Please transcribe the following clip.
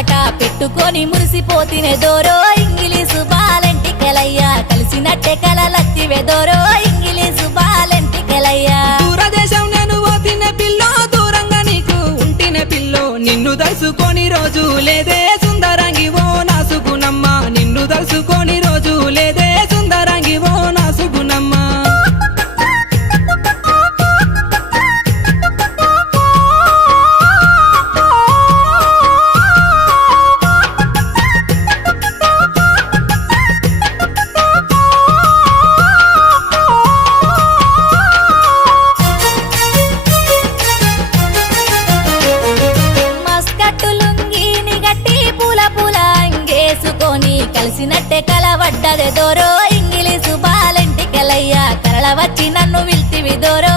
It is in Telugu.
ముచ్చట పెట్టుకొని మురిసిపోతినే దోరో ఇంగిలీసు బాలెంటికెలయ్యా కలిసినట్టే కలలత్తివే దోరో ఇంగిలీసు బాలెంటికెలయ్యా దూరదేశం నేను పోతిన పిల్లో దూరంగా నీకు ఉంటిన పిల్లో నిన్ను దలుసుకొని రోజు లేదే సుందరంగి ఓ నా సుగుణమ్మ నిన్ను దలుసుకొని రోజు లేదే సుందరంగి ఓ నా సుగుణమ్మ కలిసినట్టే కలవడ్డదే దోరో ఇంగిలీసు బాలెంటికెలయ్యా కరళ వచ్చి నన్ను విల్తివి దోరో